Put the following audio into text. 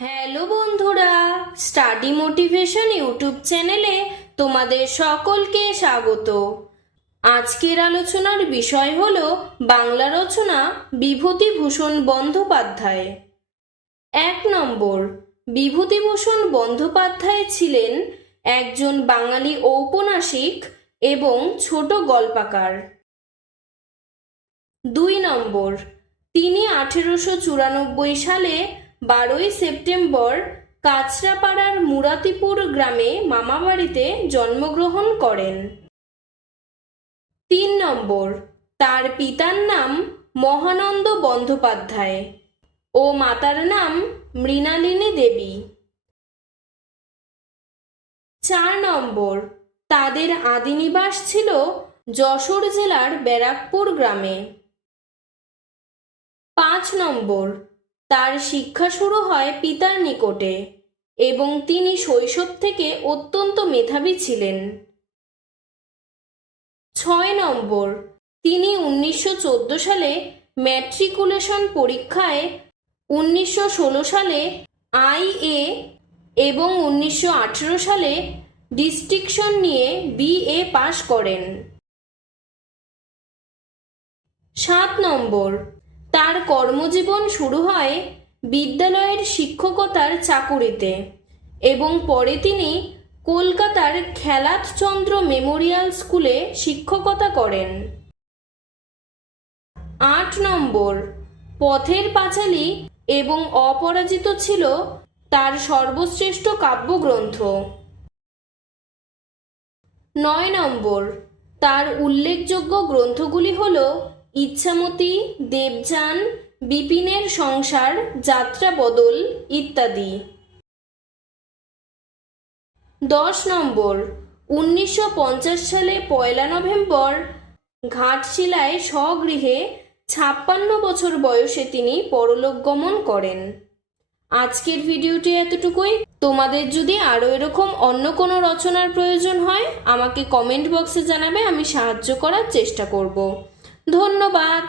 Hello বন্ধুরা, study motivation YouTube চ্যানেলে তোমাদের সকলকে স্বাগত। আজকের আলোচনার বিষয় হল বাংলা রচনা বিভূতিভূষণ বন্দ্যোপাধ্যায়। এক নম্বর, বিভূতিভূষণ বন্দ্যোপাধ্যায় ছিলেন একজন বাঙালি ঔপন্যাসিক এবং ছোট গল্পাকার। দুই নম্বর, তিনি আঠেরোশো চুরানব্বই সালে বারোই সেপ্টেম্বর কাছড়াপাড়ার মুরাতিপুর গ্রামে মামাবাড়িতে জন্মগ্রহণ করেন। তিন নম্বর, তার পিতার নাম মহানন্দ বন্দ্যোপাধ্যায় ও মাতার নাম মৃণালিনী দেবী। চার নম্বর, তাদের আদিনিবাস ছিল যশোর জেলার ব্যারাকপুর গ্রামে। পাঁচ নম্বর তার শিক্ষা শুরু হয় পিতার নিকটে এবং তিনি শৈশব থেকে অত্যন্ত মেধাবী ছিলেন। ছয় নম্বর, তিনি উনিশশো চোদ্দ সালে ম্যাট্রিকুলেশন পরীক্ষায় উনিশশো ষোলো সালে আইএ এবং উনিশশো আঠেরো সালে ডিস্টিংশন নিয়ে বিএ পাশ করেন। সাত নম্বর তার কর্মজীবন শুরু হয় বিদ্যালয়ের শিক্ষকতার চাকুরিতে এবং পরে তিনি কলকাতার খেলাতচন্দ্র মেমোরিয়াল স্কুলে শিক্ষকতা করেন। আট নম্বর, পথের পাঁচালী এবং অপরাজিত ছিল তার সর্বশ্রেষ্ঠ কাব্যগ্রন্থ। নয় নম্বর, তার উল্লেখযোগ্য গ্রন্থগুলি হল ইচ্ছামতি, দেবযান, বিপিনের সংসার, যাত্রা বদল ইত্যাদি। দশ নম্বর, উনিশশো পঞ্চাশ সালে পয়লা নভেম্বর, ঘাটশিলায় স্বগৃহে ছাপ্পান্ন বছর বয়সে তিনি পরলোক গমন করেন। আজকের ভিডিওটি এতটুকুই। তোমাদের যদি আরও এরকম অন্য কোনো রচনার প্রয়োজন হয়, আমাকে কমেন্ট বক্সে জানাবে, আমি সাহায্য করার চেষ্টা করব। ধন্যবাদ।